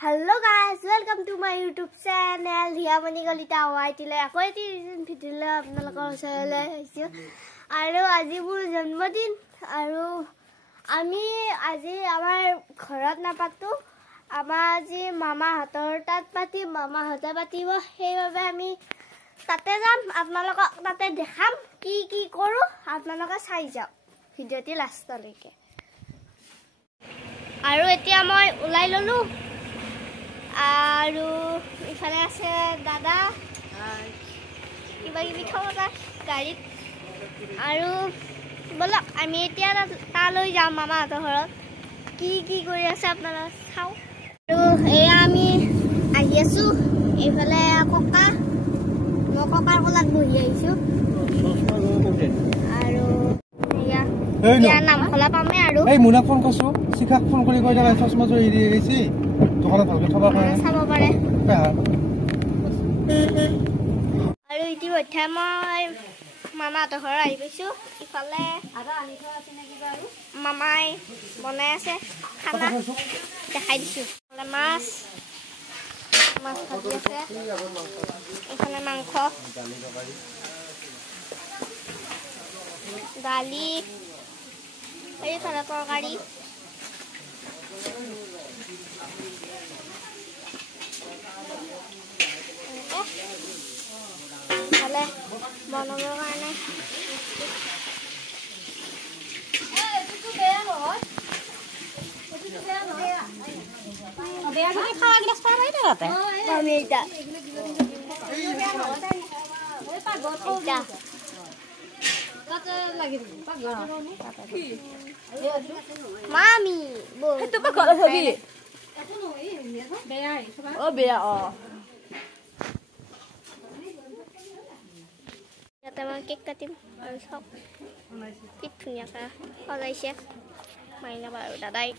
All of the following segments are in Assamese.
Hello guys, welcome to my YouTube channel. Here Mani Kalita White le ako eti video apnalokor chale aisu. Aru aji bur janmadin aru ami aji amar ghorat na patu. Amar aji mama hator tat pati mama hata patibo hei babe ami tate jam apnalokor tate dekham ki koru apnalokor sai jao. Video ti last leke. Aru etia moi ulai lolu. Aru ifale ase dada kiba kibi khawata garit aru bolak ami etia ta loi jam mama hator horat ki kori ase apnara chao aru eya ami ahi asu ifale koka mo kokar kolat bohi aisu aru eya ya nam khola pame aru ei muna phone kosu sikhak phone kori koi daga chashma jori reisi দোকানে ভালকে থবা পাৰে চাব পাৰে আৰু ইতিমধ্যে মই মামাহঁতৰ ঘৰ আহি পাইছো ইফালে আৰু আনি থোৱা আছে নেকি বাৰু মামাই বনাই আছে খানা দেখাই দিছো মাছ ভাজি আছে এখানে মাংস দালি এইফালে তৰকাৰী Vale, bueno, me van a... Biar kita kawal gelas para itu apa? Mamita. Mami, itu apa kalau hobi? Oh biar oh. Teman kek katim harus hok pitunya kah kalau chef mainnya baru dadai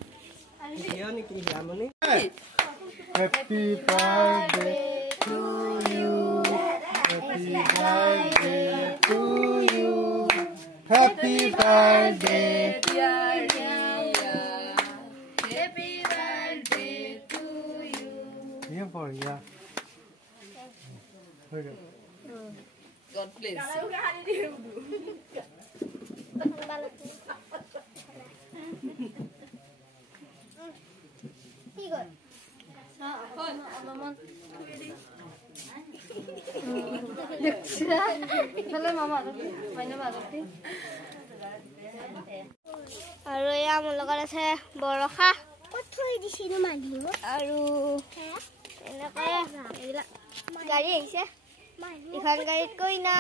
Happy birthday to you Happy birthday to you Happy birthday dear Happy birthday to you. Here for ya God bless. আৰু এয়া মোৰ লগত আছে বৰষা থৈ দিছিলো মাগিব আৰু এনেকৈ এইবিলাক গাড়ী আহিছে ইখন গাড়ীত কইনা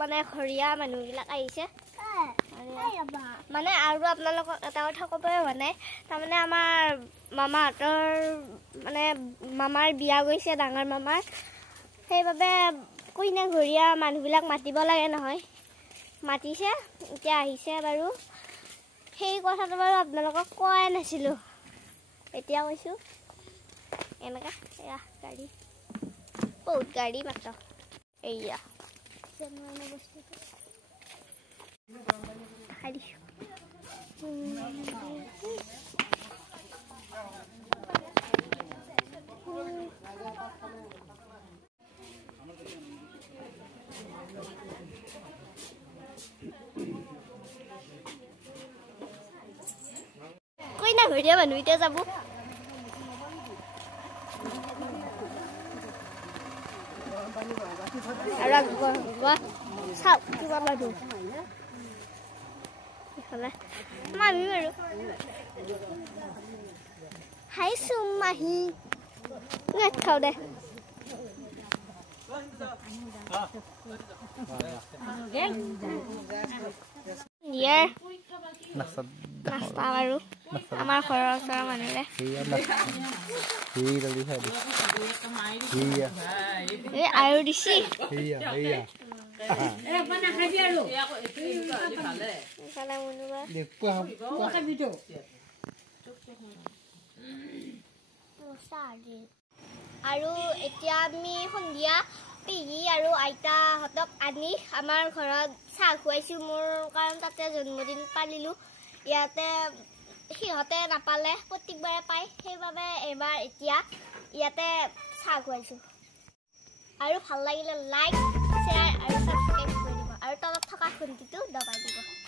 মানে ঘৰিয়া মানুহবিলাক আহিছে মানে আৰু আপোনালোকক এটা কথা ক'বই হোৱা নাই তাৰমানে আমাৰ মামাহঁতৰ মানে মামাৰ বিয়া গৈছে ডাঙৰ মামাৰ সেইবাবে কইনা ঘৰিয়া মানুহবিলাক মাতিব লাগে নহয় মাতিছে এতিয়া আহিছে বাৰু সেই কথাটো বাৰু আপোনালোকক কোৱাই নাছিলোঁ এতিয়া কৈছোঁ এনেকৈ এয়া গাড়ী বহুত গাড়ী মাত্ৰ এয়া খাই দিছোঁ কইনা ঘৰিয়া মানুহ এতিয়া যাব চাওক কিবা মানুহ ইফালে মামী বাৰু হাই চুম মাহী নেট খাওঁ দে নাস্তা বাৰু আমাৰ ঘৰৰ ওচৰৰ মানুহলে আৰু দিছি আৰু এতিয়া আমি সন্ধিয়া পিহি আৰু আইতাহঁতক আনি আমাৰ ঘৰত চাহ খুৱাইছোঁ মোৰ কাৰণ তাতে জন্মদিন পালিলোঁ ইয়াতে সিহঁতে নাপালে প্ৰত্যেকবাৰে পায় সেইবাবে এবাৰ এতিয়া ইয়াতে চাহ খুৱাইছোঁ আৰু ভাল লাগিলে লাইক শ্বেয়াৰ আৰু ছাবস্ক্ৰাইব কৰি দিব আৰু তলত থকা ঘণ্টিটো দবাই দিব